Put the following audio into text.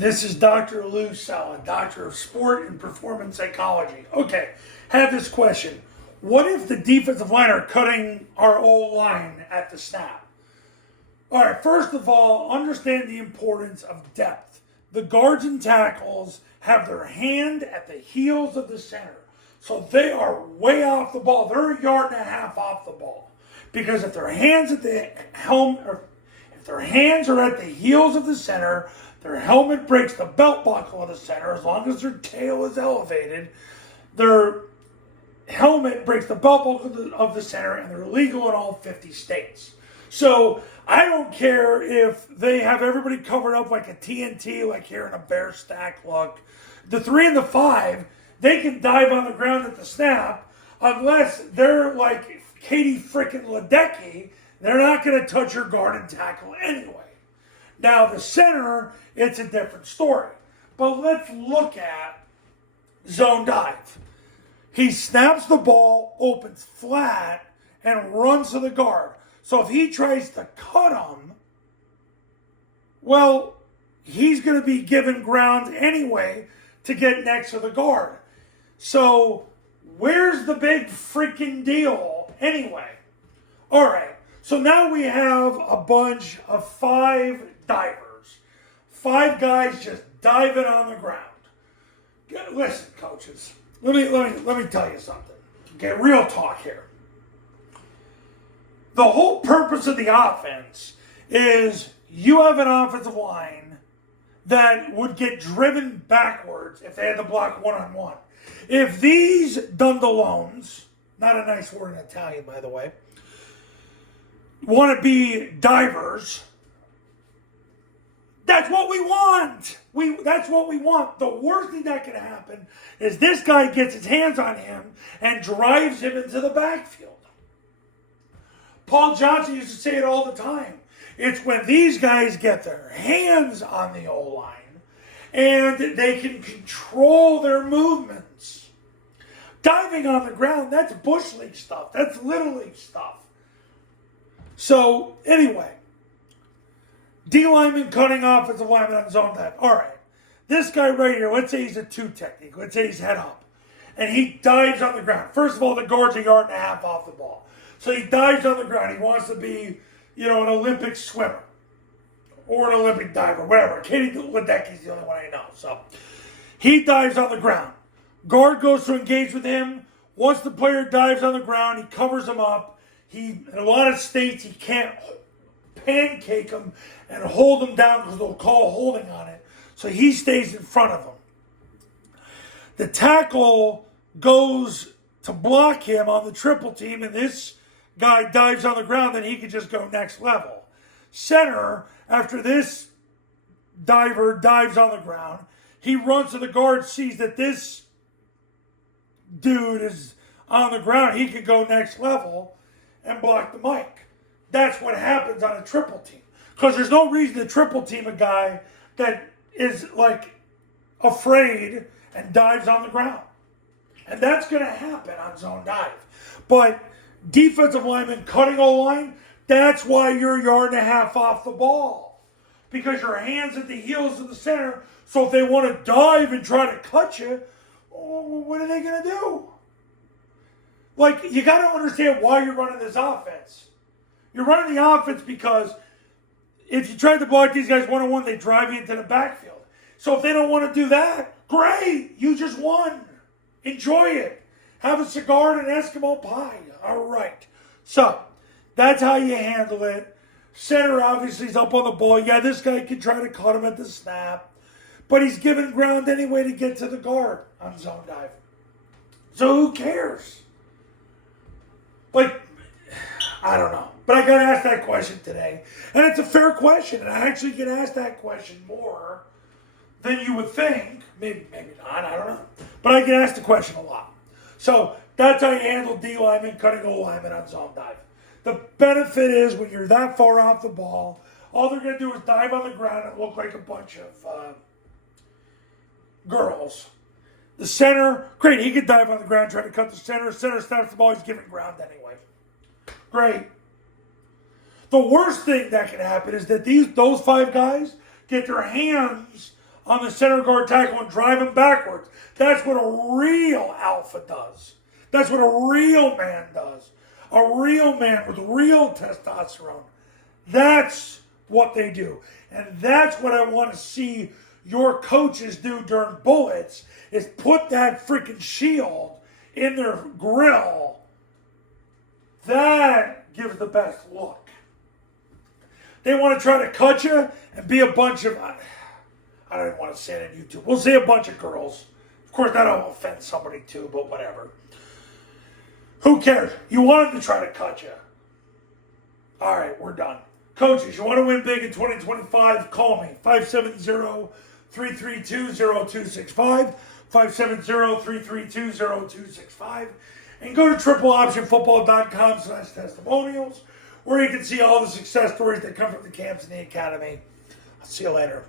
This is Dr. Lou Cella, Doctor of Sport and Performance Psychology. Okay, have this question. What if the defensive line are cutting our old line at the snap? All right, first of all, understand the importance of depth. The guards and tackles have their hand at the heels of the center. So they are way off the ball. They're a yard and a half off the ball. Because if their hands at the helm, or if their hands are at the heels of the center, their helmet breaks the belt buckle of the center as long as their tail is elevated. Their helmet breaks the belt buckle of the center, and they're legal in all 50 states. So I don't care if they have everybody covered up like a TNT, like here in a bear stack look. The 3 and the 5, they can dive on the ground at the snap unless they're like Katie frickin' Ledecky. They're not going to touch your guard and tackle anyway. Now the center, it's a different story. But let's look at zone dive. He snaps the ball, opens flat, and runs to the guard. So if he tries to cut him, well, he's going to be given ground anyway to get next to the guard. So where's the big freaking deal anyway? All right, so now we have a bunch of 5 divers. 5 guys just diving on the ground. Listen, coaches, let me tell you something. Okay, real talk here. The whole purpose of the offense is you have an offensive line that would get driven backwards if they had to block one-on-one. If these dundalones, not a nice word in Italian, by the way, want to be divers, that's what we want. That's what we want. The worst thing that can happen is this guy gets his hands on him and drives him into the backfield. Paul Johnson used to say it all the time. It's when these guys get their hands on the O-line and they can control their movements. Diving on the ground, that's Bush League stuff. That's Little League stuff. So, anyway, D lineman cutting offensive lineman on zone dive. All right, this guy right here, let's say he's a 2 technique. Let's say he's head up. And he dives on the ground. First of all, the guard's a yard and a half off the ball. So he dives on the ground. He wants to be, an Olympic swimmer or an Olympic diver, whatever. Katie Ledecky's the only one I know. So he dives on the ground. Guard goes to engage with him. Once the player dives on the ground, he covers him up. In a lot of states, he can't pancake him and hold him down because they'll call holding on it. So he stays in front of him. The tackle goes to block him on the triple team, and this guy dives on the ground, then he could just go next level. Center, after this diver dives on the ground, he runs to the guard, sees that this dude is on the ground, he could go next level and block the mic. That's what happens on a triple team. Because there's no reason to triple team a guy that is like afraid and dives on the ground. And that's going to happen on zone dive. But defensive lineman cutting O-line, that's why you're a yard and a half off the ball. Because your hand's at the heels of the center. So if they want to dive and try to cut you, what are they going to do? Like, you got to understand why you're running this offense. You're running the offense because if you tried to block these guys one-on-one, they drive you into the backfield. So if they don't want to do that, great. You just won. Enjoy it. Have a cigar and an Eskimo pie. All right. So that's how you handle it. Center obviously is up on the ball. Yeah, this guy could try to cut him at the snap. But he's given ground anyway to get to the guard on zone dive. So who cares? Like, I don't know. But I got asked that question today. And it's a fair question. And I actually get asked that question more than you would think. Maybe not. I don't know. But I get asked the question a lot. So that's how you handle D lineman cutting O lineman on zone dive. The benefit is when you're that far off the ball, all they're going to do is dive on the ground and look like a bunch of girls. The center, great. He could dive on the ground, try to cut the center. Center snaps the ball. He's giving ground anyway. Great. The worst thing that can happen is that those 5 guys get their hands on the center guard tackle and drive him backwards. That's what a real alpha does. That's what a real man does. A real man with real testosterone. That's what they do. And that's what I want to see your coaches do during bullets, is put that freaking shield in their grill. That gives the best look. They want to try to cut you and be a bunch of, I don't even want to say it on YouTube. We'll say a bunch of girls. Of course, that'll offend somebody too, but whatever. Who cares? You want them to try to cut you. All right, we're done. Coaches, you want to win big in 2025? Call me. 570-332-0265. 570-332-0265. And go to tripleoptionfootball.com/testimonials, where you can see all the success stories that come from the camps and the academy. I'll see you later.